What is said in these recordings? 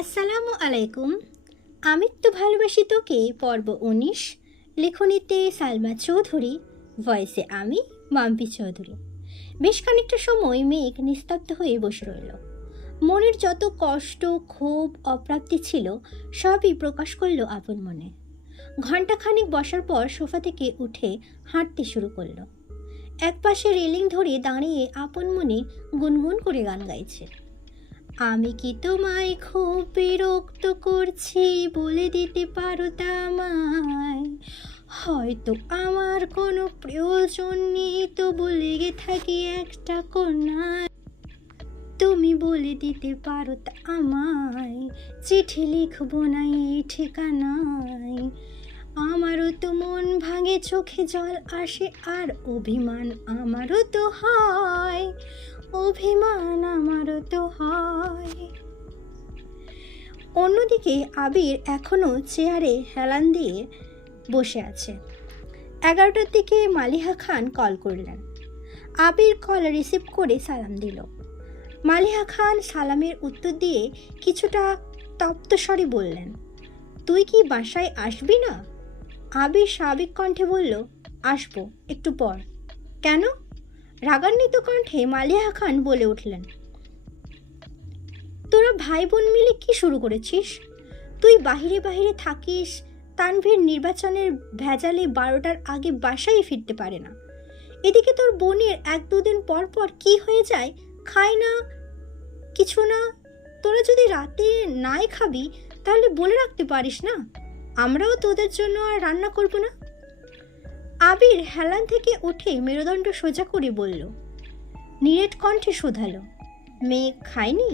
আসসালামু আলাইকুম। আমি তো ভালোবাসি তোকে পর্ব ১৯। লেখনীতে সালমা চৌধুরী, ভয়েসে আমি মাম্পি চৌধুরী। বেশ খানিকটা সময় মেঘ নিস্তব্ধ হয়ে বসে রইল। মনের যত কষ্ট, ক্ষোভ, অপ্রাপ্তি ছিল সবই প্রকাশ করল আপন মনে। ঘণ্টাখানিক বসার পর সোফা থেকে উঠে হাঁটতে শুরু করলো। একপাশে রেলিং ধরে দাঁড়িয়ে আপন মনে গুনগুন করে গান গাইছে। আমি কি তোমায় খুব বিরক্ত করছি, বলে দিতে পারো তা আমায়? হয়তো আমার কোনো প্রয়োজন নেই, তবু লেগে থাকি একটা কোণায়। তুমি বলে দিতে পারো তা আমায়, চিঠি লিখবো না এই ঠিকানায়। আমারও তো মন ভাঙে, চোখে জল আসে, আর অভিমান আমারও তো হয়, অভিমান আমারও তো হয়। অন্যদিকে আবির এখনও চেয়ারে হেলান দিয়ে বসে আছে। 11টার দিকে মালিহা খান কল করলেন। আবির কল রিসিভ করে সালাম দিল। মালিহা খান সালামের উত্তর দিয়ে কিছুটা তপ্ত স্বরে বললেন, তুই কি বাসায় আসবি না? আবির স্বাভাবিক কণ্ঠে বলল, আসবো একটু পর। কেন? রাগান্বিত কণ্ঠে মালিহা খান বলে উঠলেন, তোরা ভাই বোন মিলে কি শুরু করেছিস? তুই বাহিরে বাহিরে থাকিস, তানভীর নির্বাচনের ভেজালে 12টার আগে বাসায় ফিরতে পারে না। এদিকে তোর বোনের 1-2 দিন পর পর কি হয়ে যায়, খায় না, কিছু না। তোরা যদি রাতে নাই খাবি তাহলে বলে রাখতে পারিস না, আমরাও তোদের জন্য আর রান্না করব না। আবির হেলান থেকে উঠে মেরুদণ্ড সোজা করে বলল, নিরেট কণ্ঠে শোধালো, মেয়ে খায়নি?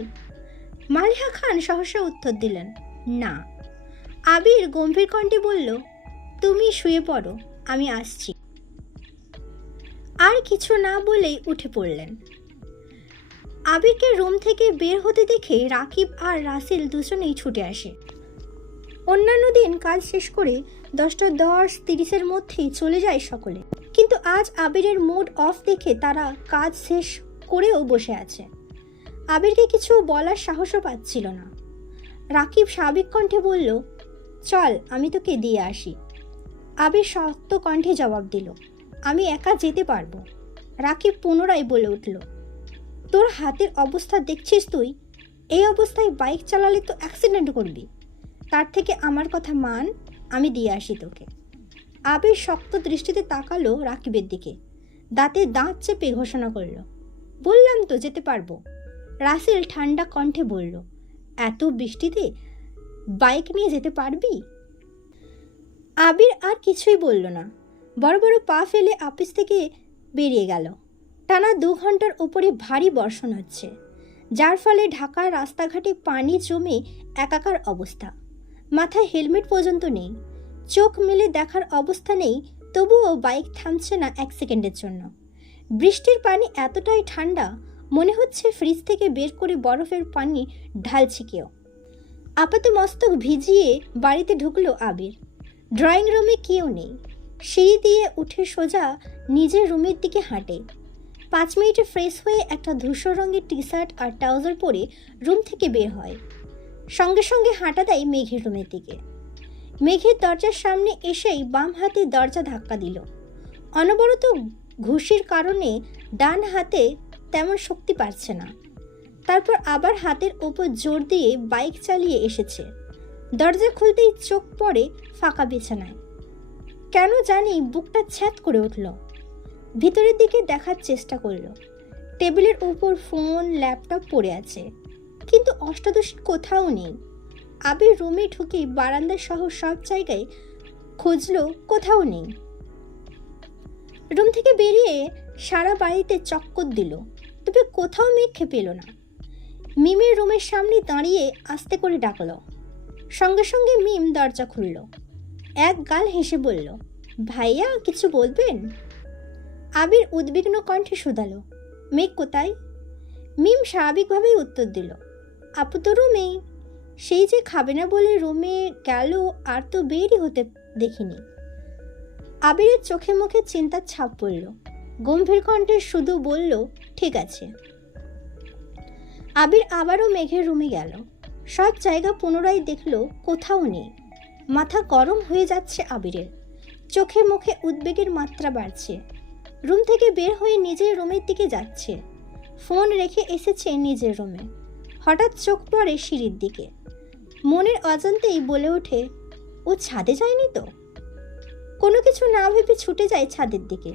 মালিহা খান সহসা উত্তর দিলেন, না। আবির গম্ভীর কণ্ঠে বলল, তুমি শুয়ে পড়ো, আমি আসছি। আর কিছু না বলেই উঠে পড়লেন। আবিরকে রুম থেকে বের হতে দেখে রাকিব আর রাসেল দুজনেই ছুটে আসে। অন্যান্য দিন কাজ শেষ করে 10টা 10-30-এর মধ্যেই চলে যায় সকলে, কিন্তু আজ আবিরের মুড অফ দেখে তারা কাজ শেষ করেও বসে আছে। আবিরকে কিছু বলার সাহসও পাচ্ছিল না। রাকিব স্বাভাবিক কণ্ঠে বলল, চল আমি তোকে দিয়ে আসি। আবির শক্ত কণ্ঠে জবাব দিল, আমি একা যেতে পারবো। রাকিব পুনরায় বলে উঠল, তোর হাতের অবস্থা দেখছিস তুই? এই অবস্থায় বাইক চালালে তো অ্যাক্সিডেন্ট করবি। তার থেকে আমার কথা মান, আমি দিয়ে আসি তোকে। আবির শক্ত দৃষ্টিতে তাকালো রাকিবের দিকে, দাঁতে দাঁত চেপে ঘোষণা করল, বললাম তো যেতে পারবো। রাসেল ঠান্ডা কণ্ঠে বলল, এত বৃষ্টিতে বাইক নিয়ে যেতে পারবি? আবির আর কিছুই বলল না, বড় বড় পা ফেলে অফিস থেকে বেরিয়ে গেল। টানা 2 ঘন্টার উপরে ভারী বর্ষণ হচ্ছে, যার ফলে ঢাকার রাস্তাঘাটে পানি জমে একাকার অবস্থা। মাথায় হেলমেট পর্যন্ত নেই, চোখ মেলে দেখার অবস্থা নেই, তবুও বাইক থামছে না 1 সেকেন্ডের জন্য। বৃষ্টির পানি এতটাই ঠান্ডা, মনে হচ্ছে ফ্রিজ থেকে বের করে বরফের পানি ঢালছে কেউ। আপাত মস্তক ভিজিয়ে বাড়িতে ঢুকলো আবির। ড্রয়িং রুমে কেউ নেই। সিঁড়ি দিয়ে উঠে সোজা নিজের রুমের দিকে হাঁটে। 5 মিনিটে ফ্রেশ হয়ে একটা ধূসর রঙের টি শার্ট আর ট্রাউজার পরে রুম থেকে বের হয়। সঙ্গে সঙ্গে হাঁটা দেয় মেঘের রুমের দিকে। মেঘের দরজার সামনে এসেই বাম হাতে দরজা ধাক্কা দিল। অনবরত ঘুষির কারণে ডান হাতে তেমন শক্তি পাচ্ছে না। তারপর আবার হাতের ওপর জোর দিয়ে বাইক চালিয়ে এসেছে। দরজা খুলতেই চোখ পড়ে ফাঁকা বিছানায়। কেন জানি বুকটা ছ্যাঁত করে উঠল। ভিতরের দিকে দেখার চেষ্টা করল। টেবিলের উপর ফোন, ল্যাপটপ পড়ে আছে, কিন্তু অষ্টাদশী কোথাও নেই। আবির রুমে ঢুকে বারান্দা সহ সব জায়গায় খুঁজলো, কোথাও নেই। রুম থেকে বেরিয়ে সারা বাড়িতে চক্কর দিল, তবে কোথাও মেঘকে পেল না। মিমের রুমের সামনে দাঁড়িয়ে আস্তে করে ডাকলো। সঙ্গে সঙ্গে মিম দরজা খুলল। এক গাল হেসে বলল, ভাইয়া কিছু বলবেন? আবির উদ্বিগ্ন কণ্ঠে শোধালো, মেঘ কোথায়? মিম স্বাভাবিকভাবেই উত্তর দিল, আপু তো রুমেই। সেই যে খাবে না বলে রুমে গেল, আর তো বেরই হতে দেখিনি। আবিরের চোখে মুখে চিন্তার ছাপ পড়ল। গম্ভীর কণ্ঠে শুধু বলল, ঠিক আছে। আবির আবারও মেঘের রুমে গেল। সব জায়গা পুনরায় দেখলো, কোথাও নেই। মাথা গরম হয়ে যাচ্ছে আবিরের, চোখে মুখে উদ্বেগের মাত্রা বাড়ছে। রুম থেকে বের হয়ে নিজের রুমের দিকে যাচ্ছে। ফোন রেখে এসেছে নিজের রুমে। হঠাৎ চোখ পড়ে সিঁড়ির দিকে। মনের অজান্তেই বলে ওঠে, ও ছাদে যায়নি তো? কোনো কিছু না ভেবে ছুটে যায় ছাদের দিকে।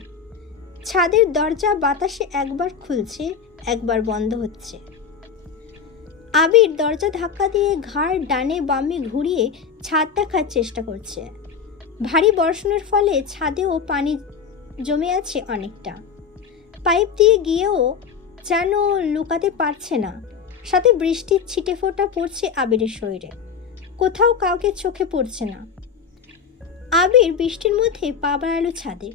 ছাদের দরজা বাতাসে একবার খুলছে, একবার বন্ধ হচ্ছে। আবির দরজা ধাক্কা দিয়ে ঘাড় ডানে বামে ঘুরিয়ে ছাদ দেখার চেষ্টা করছে। ভারী বর্ষণের ফলে ছাদেও পানি জমে আছে অনেকটা। পাইপ দিয়ে গিয়েও যেন লুকাতে পারছে না। সাথে বৃষ্টির ছিটে ফোঁটা পড়ছে আবিরের শরীরে, কোথাও কাউকে চোখে পড়ছে না। আবির বৃষ্টির মধ্যে পা বাড়ালো ছাদে।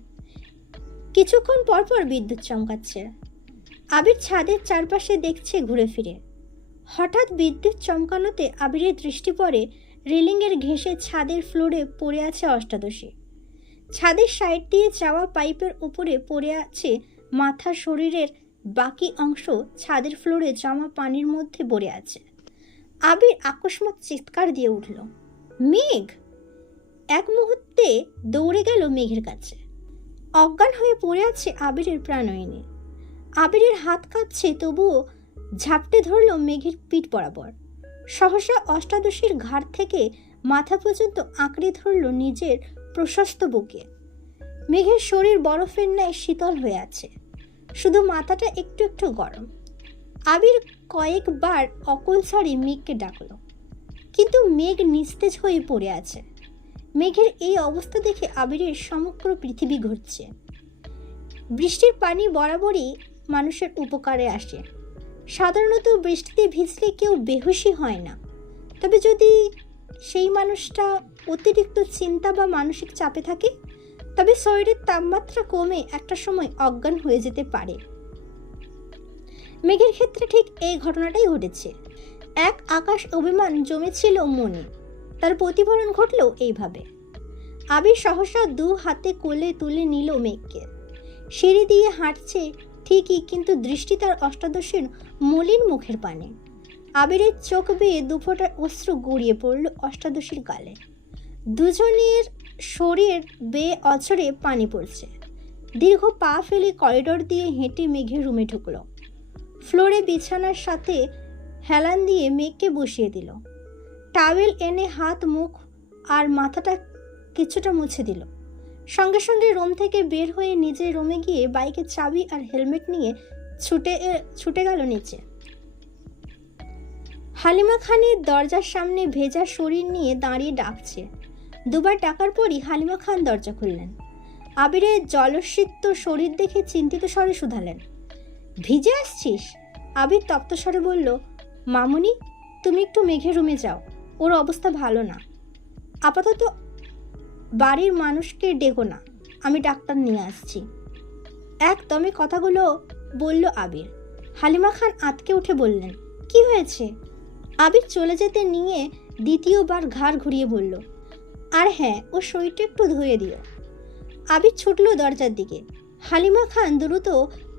কিছুক্ষণ পরপর বিদ্যুৎ চমকাচ্ছে। আবির ছাদের চারপাশে দেখছে ঘুরে ফিরে। হঠাৎ বিদ্যুৎ চমকানোতে আবিরের দৃষ্টি পড়ে রেলিংয়ের ঘেঁষে ছাদের ফ্লোরে পড়ে আছে অষ্টাদশী। ছাদের সাইড দিয়ে যাওয়া পাইপের উপরে পড়ে আছে মাথা। শরীরের বাকি অংশ ছাদের ফ্লোরে জমা পানির মধ্যে পড়ে আছে। আবির আকস্মাত চিৎকার দিয়ে উঠল, মেঘ! এক মুহূর্তে দৌড়ে গেল মেঘের কাছে। অজ্ঞান হয়ে পড়ে আছে আবিরের প্রাণয়িনী। আবিরের হাত কাঁপছে, তবুও ঝাপটে ধরল মেঘের পিঠ বরাবর। সহসা অষ্টাদশীর ঘাড় থেকে মাথা পর্যন্ত আঁকড়ে ধরল নিজের প্রশস্ত বুকে। মেঘের শরীর বরফের ন্যায় শীতল হয়ে আছে, শুধু মাথাটা একটু একটু গরম। আবির কয়েকবার অকলস্বরে মেঘকে ডাকল, কিন্তু মেঘ নিস্তেজ হয়ে পড়ে আছে। মেঘের এই অবস্থা দেখে আবিরের সমগ্র পৃথিবী ঘুরছে। বৃষ্টির পানি বরাবরই মানুষের উপকারে আসে। সাধারণত বৃষ্টিতে ভিজলে কেউ বেহুশি হয় না, তবে যদি সেই মানুষটা অতিরিক্ত চিন্তা বা মানসিক চাপে থাকে, তবে শরীরের তাপমাত্রা কমে একটা সময় অজ্ঞান হয়ে যেতে পারে। মেঘের ক্ষেত্রে ঠিক এই ঘটনাটাই ঘটেছে। এক আকাশ অভিমান জমেছিল মনে, তার প্রতিফলন ঘটল এইভাবে। আবির সহসা দু হাতে কোলে তুলে নিল মেঘকে। সিঁড়ি দিয়ে হাঁটছে ঠিকই, কিন্তু দৃষ্টি তার অষ্টাদশীর মলিন মুখের পানে। আবিরের চোখ বেয়ে দুফোঁটা অশ্রু গড়িয়ে পড়ল অষ্টাদশীর গালে। দুজনের শরীর বেয়ে অঝরে পানি পড়ছে। দীর্ঘ পা ফেলে করিডোর দিয়ে হেঁটে মেঘের রুমে ঢুকল। ফ্লোরে বিছানার সাথে হেলান দিয়ে মেঘকে বসিয়ে দিল। টাওয়েল এনে হাত, মুখ আর মাথাটা কিছুটা মুছে দিল। সঙ্গে সঙ্গে রুম থেকে বের হয়ে নিজের রুমে গিয়ে বাইকের চাবি আর হেলমেট নিয়ে ছুটে গেল নিচে। হালিমা খানের দরজার সামনে ভেজা শরীর নিয়ে দাঁড়িয়ে ডাকছে। দুবার ডাকার পরই হালিমা খান দরজা খুললেন। আবিরের জলসিক্ত শরীর দেখে চিন্তিত স্বরে শুধালেন, ভিজে আসছিস? আবির তপ্ত স্বরে বলল, মামুনি, তুমি একটু মেঘের রুমে যাও, ওর অবস্থা ভালো না। আপাতত বাড়ির মানুষকে ডেকো না, আমি ডাক্তার নিয়ে আসছি। একদমে কথাগুলো বলল আবির। হালিমা খান আঁতকে উঠে বললেন, কি হয়েছে? আবির চলে যেতে নিয়ে দ্বিতীয়বার ঘাড় ঘুরিয়ে বলল, আর হ্যাঁ, ও শরীরটা একটু ধুয়ে দিও। আবির ছুটল দরজার দিকে। হালিমা খান দ্রুত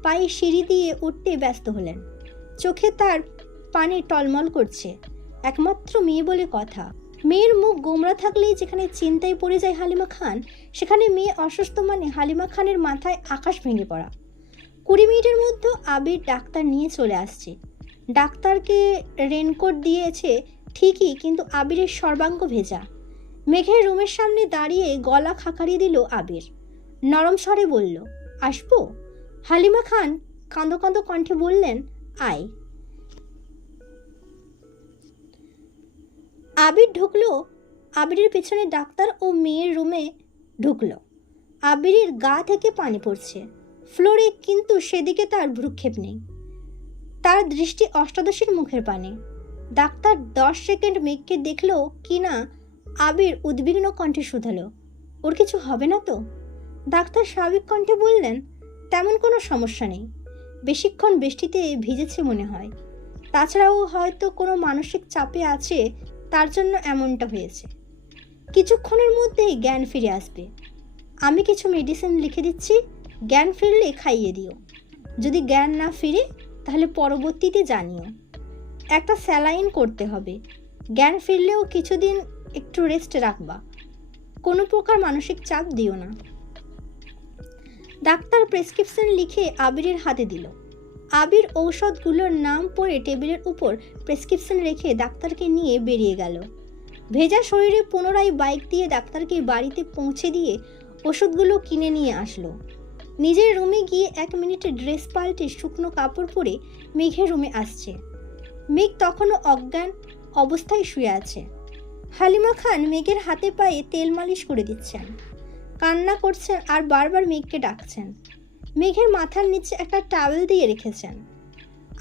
পায়ে সিঁড়ি দিয়ে উঠতে ব্যস্ত হলেন। চোখে তার পানি টলমল করছে। একমাত্র মেয়ে বলে কথা। মেয়ের মুখ গোমরা থাকলেই যেখানে চিন্তায় পড়ে যায় হালিমা খান, সেখানে মেয়ে অসুস্থ মানে হালিমা খানের মাথায় আকাশ ভেঙে পড়া। 20 মিনিটের মধ্যে আবির ডাক্তার নিয়ে চলে আসছে। ডাক্তারকে রেনকোট দিয়েছে ঠিকই, কিন্তু আবিরের সর্বাঙ্গ ভেজা। মেঘের রুমের সামনে দাঁড়িয়ে গলা খাকারি দিল আবির। নরম স্বরে বলল, আসবো? হালিমা খান কাঁদো কাঁদো কণ্ঠে বললেন, আয়। আবির ঢুকলো। আবিরের পেছনে ডাক্তার ও মেয়ের রুমে ঢুকলো। আবিরের গা থেকে পানি পড়ছে ফ্লোরে, কিন্তু সেদিকে তার ভ্রুক্ষেপ নেই। তার দৃষ্টি অষ্টাদশীর মুখের পানে। ডাক্তার 10 সেকেন্ড মেঘকে দেখলো কিনা আবির উদ্বিগ্ন কণ্ঠে শুধালো, ওর কিছু হবে না তো? ডাক্তার স্বাভাবিক কণ্ঠে বললেন, তেমন কোনো সমস্যা নেই, বেশিক্ষণ বৃষ্টিতে ভিজেছে মনে হয়, তাছাড়াও হয়তো কোনো মানসিক চাপে আছে, তার জন্য এমনটা হয়েছে। কিছুক্ষণের মধ্যেই জ্ঞান ফিরে আসবে। আমি কিছু মেডিসিন লিখে দিচ্ছি, জ্ঞান ফিরলে খাইয়ে দিও। যদি জ্ঞান না ফিরে তাহলে পরবর্তীতে জানিও। একটা স্যালাইন করতে হবে, জ্ঞান ফিরলেও কিছুদিন একটু রেস্ট রাখবা, কোনো প্রকার মানসিক চাপ দিও না। ডাক্তার প্রেসক্রিপশন লিখে আবিরের হাতে দিল। আবির ঔষধগুলোর নাম পড়ে টেবিলের উপর প্রেসক্রিপশন রেখে ডাক্তারকে নিয়ে বেরিয়ে গেল। ভেজা শরীরে পুনরায় বাইক দিয়ে ডাক্তারকে বাড়িতে পৌঁছে দিয়ে ওষুধগুলো কিনে নিয়ে আসলো। নিজের রুমে গিয়ে 1 মিনিটে ড্রেস পাল্টে শুকনো কাপড় পরে মেঘের রুমে আসছে। মেঘ তখনও অজ্ঞান অবস্থায় শুয়ে আছে। হালিমা খান মেঘের হাতে পায়ে তেল মালিশ করে দিচ্ছেন, কান্না করছেন আর বারবার মেঘকে ডাকছেন। মেঘের মাথার নিচে একটা টাওয়েল দিয়ে রেখেছেন।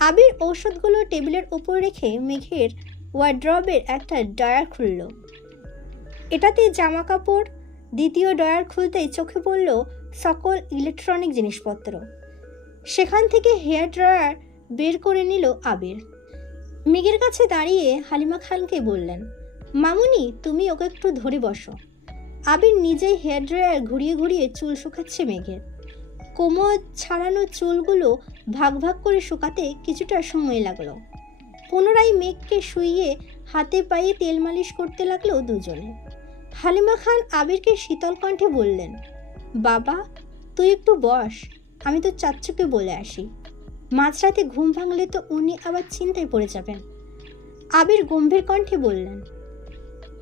আবির ঔষধগুলো টেবিলের উপর রেখে মেঘের ওয়ার্ড্রবের একটা ড্রয়ার খুলল। এটাতে জামা কাপড়। দ্বিতীয় ড্রয়ার খুলতেই চোখে পড়ল সকল ইলেকট্রনিক জিনিসপত্র। সেখান থেকে হেয়ার ড্রয়ার বের করে নিল আবির। মেঘের কাছে দাঁড়িয়ে হালিমা খানকে বললেন, মামুনি তুমি ওকে একটু ধরে বসো। আবির নিজেই হেয়ার ড্রয়ার ঘুরিয়ে ঘুরিয়ে চুল শুকাচ্ছে মেঘের। কোমর ছাড়ানো চুলগুলো ভাগ ভাগ করে শুকাতে কিছুটা সময় লাগলো। পুনরায় মেঘকে শুইয়ে হাতে পায়ে তেল মালিশ করতে লাগলো দুজনে। হালিমা খান আবিরকে শীতল কণ্ঠে বললেন, বাবা তুই একটু বস, আমি তো চাচ্চুকে বলে আসি। মাঝরাতে ঘুম ভাঙলে তো উনি আবার চিন্তায় পড়ে যাবেন। আবির গম্ভীর কণ্ঠে বললেন,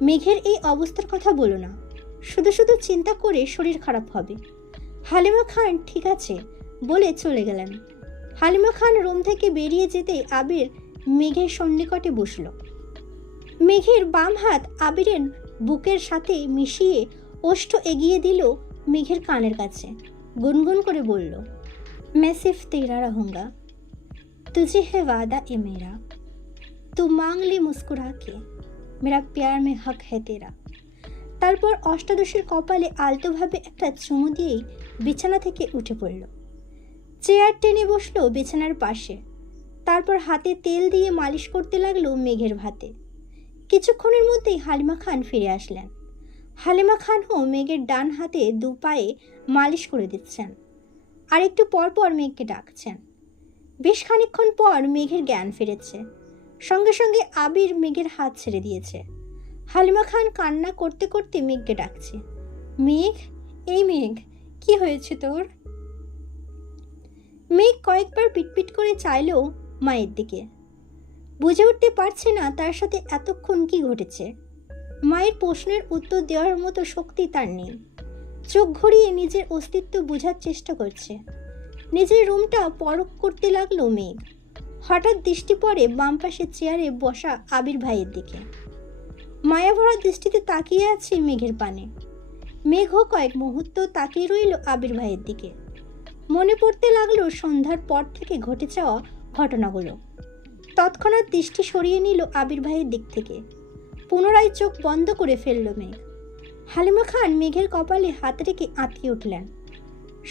মেঘের এই অবস্থার কথা বলো না, শুধু শুধু চিন্তা করে শরীর খারাপ হবে। হালিমা খান ঠিক আছে বলে চলে গেলেন। হালিমা খান রুম থেকে বেরিয়ে যেতেই আবির মেঘের সন্নিকটে বসল। মেঘের বাম হাত আবিরের বুকের সাথে মিশিয়ে ওষ্ঠ এগিয়ে দিল মেঘের কানের কাছে। গুনগুন করে বলল, मैं सिर्फ तेरा रहूंगा, तुझे है वादा ए मेरा, तू मांग ले मुस्कुरा के, मेरा प्यार में हक है तेरा। তারপর অষ্টাদশীর কপালে আলতোভাবে একটা চুমু দিয়েই বিছানা থেকে উঠে পড়ল। চেয়ার টেনে বসলো বিছানার পাশে। তারপর হাতে তেল দিয়ে মালিশ করতে লাগলো মেঘের ভাতে। কিছুক্ষণের মধ্যেই হালিমা খান ফিরে আসলেন। হালিমা খানও মেঘের ডান হাতে দু পায়ে মালিশ করে দিচ্ছেন, আর একটু পর পর মেঘকে ডাকছেন। বেশ খানিকক্ষণ পর মেঘের জ্ঞান ফিরেছে। সঙ্গে সঙ্গে আবির মেঘের হাত ছেড়ে দিয়েছে। হালিমা খান কান্না করতে করতে মেঘকে ডাকছে, মেঘ, এই মেঘ, কি হয়েছে তোর? মেঘ কয়েকবার পিটপিট করে চাইলেও মায়ের দিকে। বুঝে উঠতে পারছে না তার সাথে এতক্ষণ কি ঘটেছে। মায়ের প্রশ্নের উত্তর দেওয়ার মতো শক্তি তার নেই। চোখ ঘুরিয়ে নিজের অস্তিত্ব বোঝার চেষ্টা করছে। নিজের রুমটা পরখ করতে লাগলো মেঘ। হঠাৎ দৃষ্টি পড়ে বাম পাশে চেয়ারে বসা আবির ভাইয়ের দিকে। মায়াভরা দৃষ্টিতে তাকিয়ে আছে মেঘের পানে। মেঘও কয়েক মুহূর্ত তাকিয়ে রইল আবির ভাইয়ের দিকে। মনে পড়তে লাগলো সন্ধ্যার পর থেকে ঘটে যাওয়া ঘটনাগুলো। তৎক্ষণাৎ দৃষ্টি সরিয়ে নিল আবির ভাইয়ের দিক থেকে। পুনরায় চোখ বন্ধ করে ফেলল মেঘ। হালিমা খান মেঘের কপালে হাত রেখে আঁতকে উঠলেন,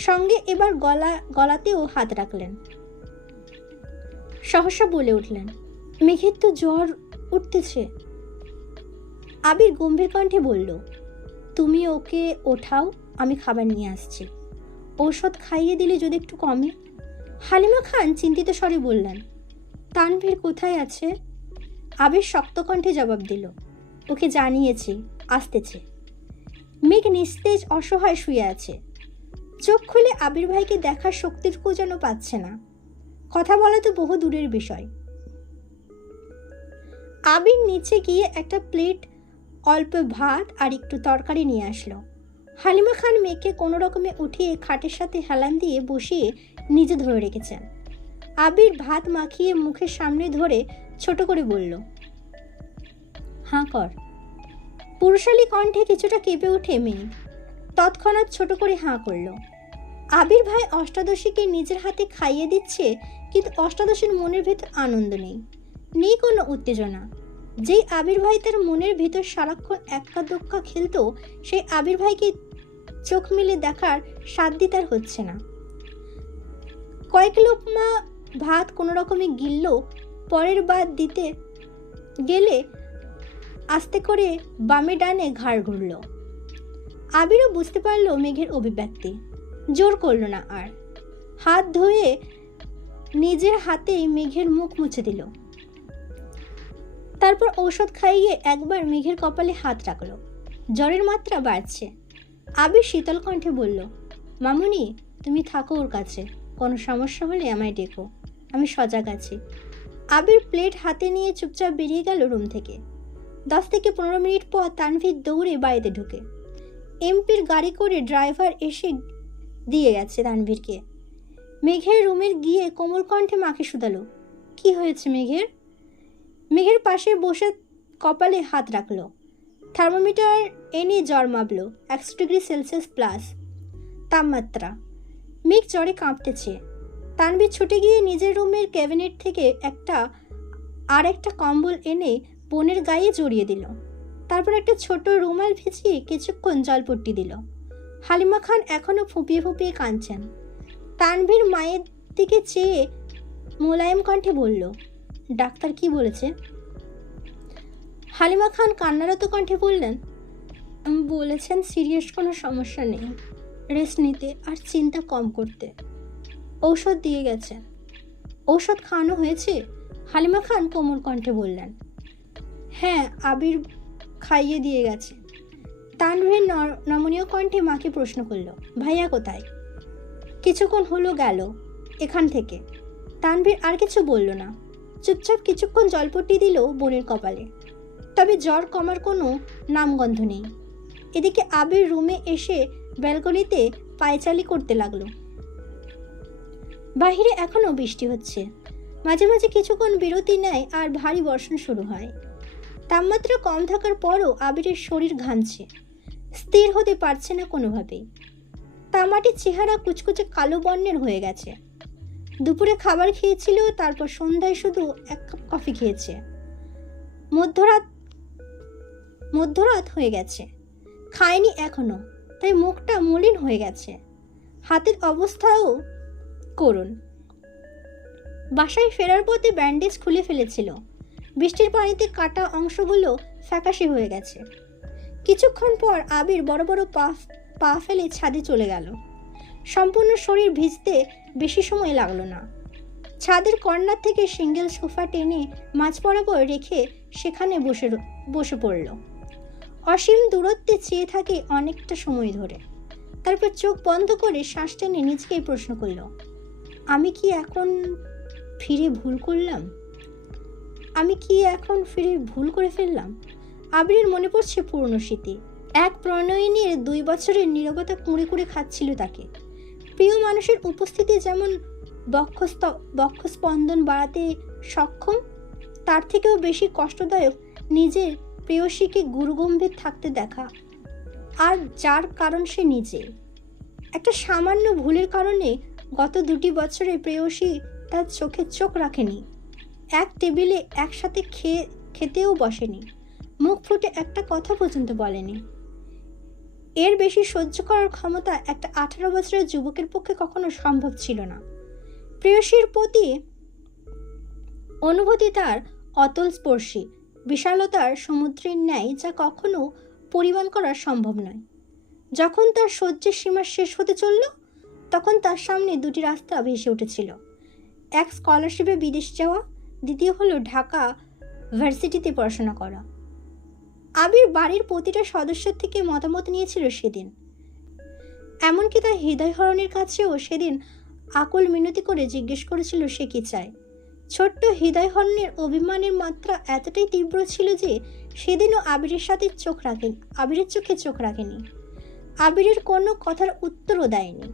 সঙ্গে এবার গলাতেও হাত রাখলেন। সহসা বলে উঠলেন, মেঘের তো জ্বর উঠতেছে। আবির গম্ভীর কণ্ঠে বলল, তুমি ওকে ওঠাও, আমি খাবার নিয়ে আসছি। ঔষধ খাইয়ে দিলে যদি একটু কমে। হালিমা খান চিন্তিত স্বরে বললেন, তানভীর কোথায় আছে? আবির শক্ত কণ্ঠে জবাব দিল, ওকে জানিয়েছি, আসতেছে। মেঘ নিস্তেজ অসহায় শুয়ে আছে। চোখ খুলে আবির ভাইকে দেখার শক্তিটুকু যেন পাচ্ছে না। কথা বলা তো বহু দূরের বিষয়। আবির নিচে গিয়ে একটা প্লেট অল্প ভাত আর একটু তরকারি নিয়ে আসলো। হালিমা খান মেঘকে কোনো রকমে উঠিয়ে খাটের সাথে হেলান দিয়ে বসিয়ে নিজে ধরে রেখেছেন। আবির ভাত মাখিয়ে মুখের সামনে ধরে ছোট করে বলল, হাঁ কর। পুরুষালী কণ্ঠে কিছুটা কেঁপে ওঠে মেঘ। তৎক্ষণাৎ ছোট করে হাঁ করল। আবির ভাই অষ্টাদশীকে নিজের হাতে খাইয়ে দিচ্ছে, কিন্তু অষ্টাদশীর মনের ভেতর আনন্দ নেই, নেই কোনো উত্তেজনা। যেই আবির ভাই তার মনের ভেতর সারাক্ষণ এক্কা দোক্কা খেলতো, সেই আবির ভাইকে চোখ মিলে দেখার সাধ্য তার হচ্ছে না। কয়েক লোকমা ভাত কোনো রকমে গিলল। পরের বার দিতে গেলে আস্তে করে বামে ডানে ঘাড় ঘুরল। আবিরও বুঝতে পারল মেঘের অভিব্যক্তি। জোর করল না আর। হাত ধুয়ে নিজের হাতেই মেঘের মুখ মুছে দিল। তারপর ঔষধ খাইয়ে একবার মেঘের কপালে হাত রাখলো। জ্বরের মাত্রা বাড়ছে। আবির শীতল কণ্ঠে বলল, মামুনি তুমি থাকো ওর কাছে, কোনো সমস্যা হলে আমায় ডেকো, আমি সজাগ আছি। আবির প্লেট হাতে নিয়ে চুপচাপ বেরিয়ে গেল রুম থেকে। 10 থেকে 15 মিনিট পর তানভীর দৌড়ে বাড়িতে ঢুকে। এমপির গাড়ি করে ড্রাইভার এসে দিয়ে গেছে তানভীরকে। মেঘের রুমে গিয়ে কোমল কণ্ঠে মাকে শুধালো, কি হয়েছে মেঘের? মেঘের পাশে বসে কপালে হাত রাখলো। থার্মোমিটার এনে জ্বর মাপলো, 100 ডিগ্রি সেলসিয়াস প্লাস তাপমাত্রা। মেঘ জ্বরে কাঁপতেছে। তানভীর ছুটে গিয়ে নিজের রুমের ক্যাবিনেট থেকে একটা কম্বল এনে বোনের গায়ে জড়িয়ে দিল। তারপর একটা ছোট রুমাল ভিজিয়ে কিছুক্ষণ জলপট্টি দিল। হালিমা খান এখনো ফুঁপিয়ে ফুঁপিয়ে কাঁদছেন। তানভীর মায়ের দিকে চেয়ে মোলায়েম কণ্ঠে বলল, ডাক্তার কি বলেছে? হালিমা খান কান্নারত কণ্ঠে বললেন, বলেছেন সিরিয়াস কোনো সমস্যা নেই, রেস্ট নিতে আর চিন্তা কম করতে। ঔষধ দিয়ে গেছেন। ঔষধ খাওয়ানো হয়েছে? হালিমা খান কোমল কণ্ঠে বললেন, হ্যাঁ আবির খাইয়ে দিয়ে গেছে। তানভীর নমনীয় কণ্ঠে মাকে প্রশ্ন করল, ভাইয়া কোথায়? কিছুক্ষণ হলো গেল এখান থেকে। তানভীর আর কিছু বলল না, চুপচাপ কিছুক্ষণ জলপট্টি দিল বোনের কপালে। তবে জ্বর কমার কোনো নামগন্ধ নেই। এদিকে আবির রুমে এসে ব্যালকনিতে পায়চালি করতে লাগলো। বাহিরে এখনো বৃষ্টি হচ্ছে। মাঝে মাঝে কিছুক্ষণ বিরতি নেয় আর ভারী বর্ষণ শুরু হয়। তাপমাত্রা কম থাকার পরও আবিরের শরীর ঘামছে, স্থির হতে পারছে না কোনোভাবেই। তামাটির চেহারা কুচকুচে কালো বর্ণের হয়ে গেছে। দুপুরে খাবার খেয়েছিল, তারপর সন্ধ্যায় শুধু 1 কাপ কফি খেয়েছে। মধ্যরাত হয়ে গেছে, খায়নি এখনো, তাই মুখটা মলিন হয়ে গেছে। হাতের অবস্থাও করুণ। বাসায় ফেরার পথে ব্যান্ডেজ খুলে ফেলেছিল। বৃষ্টির পানিতে কাটা অংশগুলো ফ্যাকাশে হয়ে গেছে। কিছুক্ষণ পর আবির বড় বড় পা ফেলে ছাদে চলে গেল। সম্পূর্ণ শরীর ভিজতে বেশি সময় লাগলো না। ছাদের কর্নার থেকে সিঙ্গেল সোফা টেনে মাঝ বরাবর রেখে সেখানে বসে পড়ল। অসীম দূরত্বে চেয়ে থাকে অনেকটা সময় ধরে। তারপর চোখ বন্ধ করে শ্বাস টেনে নিজেকেই প্রশ্ন করল, আমি কি এখন ফিরে ভুল করলাম? আমি কি এখন ফিরে ভুল করে ফেললাম? আবিরের মনে পড়ছে পুরনো স্মৃতি। এক প্রণয়িনীর 2 বছরের নীরবতা কুঁড়ে কুঁড়ে খাচ্ছিল তাকে। প্রিয় মানুষের উপস্থিতি যেমন বক্ষস্পন্দন বাড়াতে সক্ষম, তার থেকেও বেশি কষ্টদায়ক নিজের প্রেয়সীকে গুরুগম্ভীর থাকতে দেখা, আর যার কারণ সে নিজে। একটা সামান্য ভুলের কারণে গত 2 বছরে প্রেয়সী তার চোখে চোখ রাখেনি, এক টেবিলে একসাথে খেতেও বসেনি, মুখ ফুটে একটা কথা পর্যন্ত বলেনি। এর বেশি সহ্য করার ক্ষমতা একটা 18 বছরের যুবকের পক্ষে কখনো সম্ভব ছিল না। প্রেয়সীর প্রতি অনুভূতি তার অতল স্পর্শী, বিশালতার সমুদ্রের ন্যায়, যা কখনো পরিমাণ করা সম্ভব নয়। যখন তার সহ্যের সীমা শেষ হতে চলল, তখন তার সামনে 2টি রাস্তা ভেসে উঠেছিল। এক স্কলারশিপে বিদেশ যাওয়া, দ্বিতীয় হলো ঢাকা ভার্সিটিতে পড়াশোনা করা। আবির বাড়ির প্রতিটা সদস্যের থেকে মতামত নিয়েছিল সেদিন। এমনকি তার হৃদয়হরণের কাছেও সেদিন আকুল মিনতি করে জিজ্ঞেস করেছিল সে কি চায়। ছোট্ট হৃদয়হরণের অভিমানের মাত্রা এতটাই তীব্র ছিল যে সেদিনও আবিরের চোখে চোখ রাখেনি। আবিরের কোনো কথার উত্তরও দেয়নি।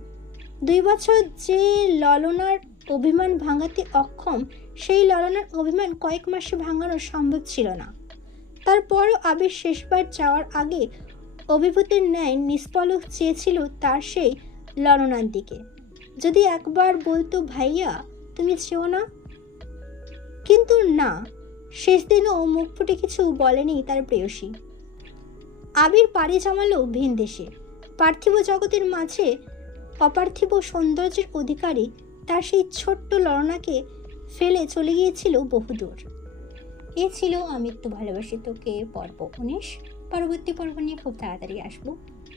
2 বছর যে ললনার অভিমান ভাঙাতে অক্ষম, সেই ললনার অভিমান কয়েক মাসে ভাঙানো সম্ভব ছিল না। তারপরও আবির শেষবার যাওয়ার আগে অভিভূতের ন্যায় নিষ্পলক চেয়েছিল তার সেই ললনার দিকে। যদি একবার বলতো, ভাইয়া তুমি চেও না, কিন্তু না, শেষ দিনও মুখ ফুটে কিছু বলেনি তার প্রেয়সী। আবির পাড়ি জমালো ভিন দেশে। পার্থিব জগতের মাঝে অপার্থিব সৌন্দর্যের অধিকারী তার সেই ছোট্ট ললনাকে ফেলে চলে গিয়েছিল বহুদূর। এ ছিল আমি একটু ভালোবাসি তোকে পর্ব 19। পরবর্তী পর্ব নিয়ে খুব তাড়াতাড়ি আসবো।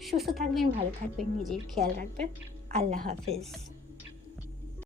সুস্থ থাকবেন, ভালো থাকবেন, নিজের খেয়াল রাখবেন। আল্লাহ হাফেজ।